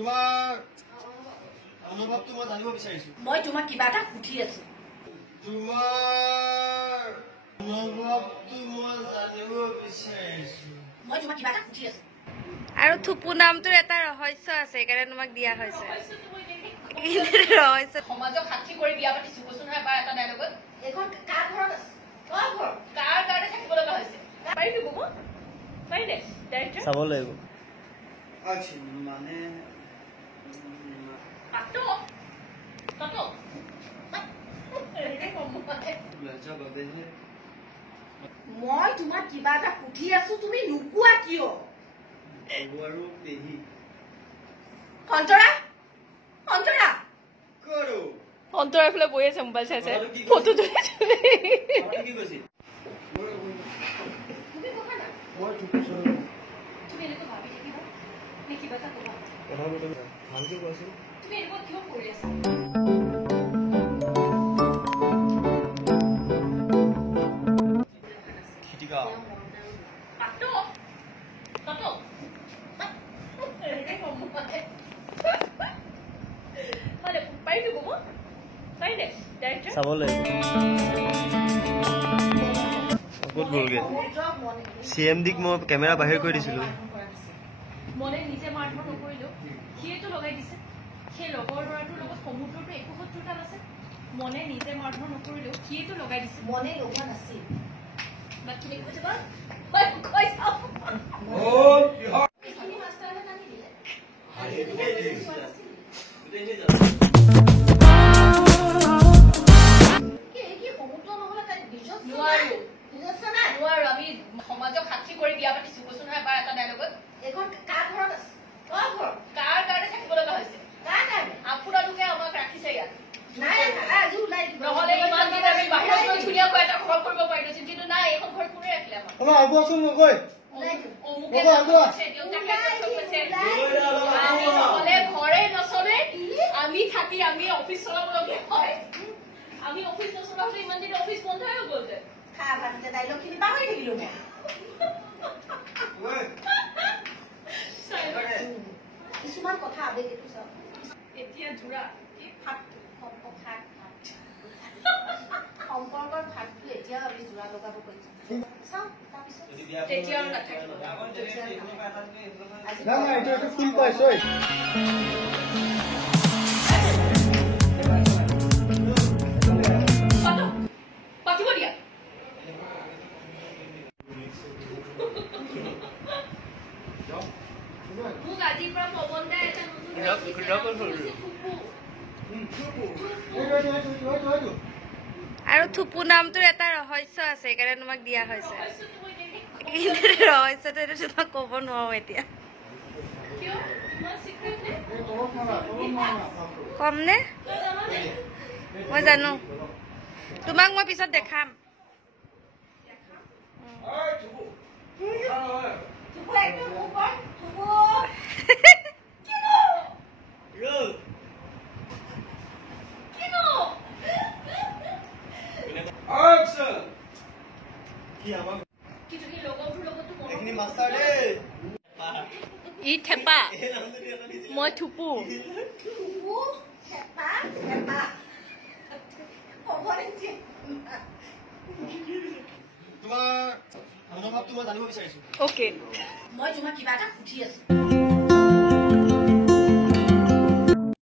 তোমাৰ অনুভৱটো মই জানিব বিচাৰিছো। মই তোমাক কিবা এটা সুধি আছো। তোমাৰ অনুভৱটো মই জানিব বিচাৰিছো। মই তোমাক কিবা এটা সুধি আছো। আৰু থুপু নামটোৰ এটা ৰহস্য আছে, সেইকাৰণে তোমাক দিয়া হৈছে। ৰহস্য সমাজক সাক্ষী কৰি বিয়া পাতিছো কৈছো নহয় এবাৰ এটা ডায়লগত। এইখন কাৰ ঘৰত আছে? কাৰ ঘৰ? কাৰ কাৰণে থাকিব লগা হৈছে? পাৰিবি ক'ব? পাৰিলে? ডাইৰেক্টৰ চাব লাগিব। মানে মই তোমাক কিবা এটা সুধি আছো, তুমি নোকোৱা কিয়? অন্তৰা অন্তৰা অন্তৰাৰ ফালে বহি আছে, মোবাইল চাই চাই ফটো তুলি তুলি। তুমি এনেকৈ ভাবি থাকিবা নে কিবা এটা ক'বা? ভালকে কোৱাচোন। তুমি এনেকুৱা কিয় কৰি আছা? চাব লাগিব। ক'ত গ'লগে? CMDক মই কেমেৰা বাহিৰ কৰি দিছিলো। মনে নিজে মাৰধৰ নকৰিলো, সিয়েতো লগাই দিছে। সেই লগৰ ল'ৰাটোৰ লগত সমুদ্ৰটো একো শত্ৰুতা আছে। মনে নিজে মাৰধৰ নকৰিলেও সিয়েতো লগাই দিছে। মনে লগোৱা নাছিল। তুমি কৈ যাবা কৈ যাওঁ নোৱাৰো। আমি সমাজক সাক্ষী কৰি বিয়া পাতিছো কৈছো নহয় এবাৰ এটা ডায়লগত। এইখন কাৰ ঘৰত আছে? কাৰ ঘৰ? কাৰ কাৰণে থাকিব লগা হৈছে? কাৰ কাৰণে? আপোনালোকে আমাক ৰাখিছে ইয়াত। নহলে ইমান দিন আমি বাহিৰত গৈ ধুনীয়াকৈ এটা ঘৰ কৰিব পাৰিলোঁছিল, কিন্তু নাই, এইখন ঘৰত কোনে ৰাখিলে আমাক? নহলে ঘৰে নচলে, আমি থাকি আমি অফিচ চলাবলগীয়া হয়। আমি অফিচ নচলা হলে ইমান দিন অফিচ বন্ধই হৈ গ'ল যে। ডাইলগ খিনি পাহৰি থাকিলো মই। কিছুমান কথা আবেগ এইটো চাওক। এতিয়া জোৰা সম্পৰ্কৰ ভাগটো এতিয়াও আমি জোৰা লগাব পাৰিছো। চাওঁ তাৰপিছত তেতিয়াও নাথাকিব। ফুল পাইছো। পাতিব দিয়া। মোক আজিৰ পৰা পৱন দাই এটা আৰু থুপু নামটোৰ এটা ৰহস্য আছে, সেইকাৰণে তোমাক দিয়া হৈছে। ৰহস্যটো এইটো তোমাক ক'ব নোৱাৰো এতিয়া। কম নে? মই জানো, তোমাক মই পিছত দেখাম। ই থেপা, মই থুপু। তোমাৰ অনুভৱটো মই জানিব বিচাৰিছো। অ'কে, মই তোমাক কিবা এটা সুধি আছো।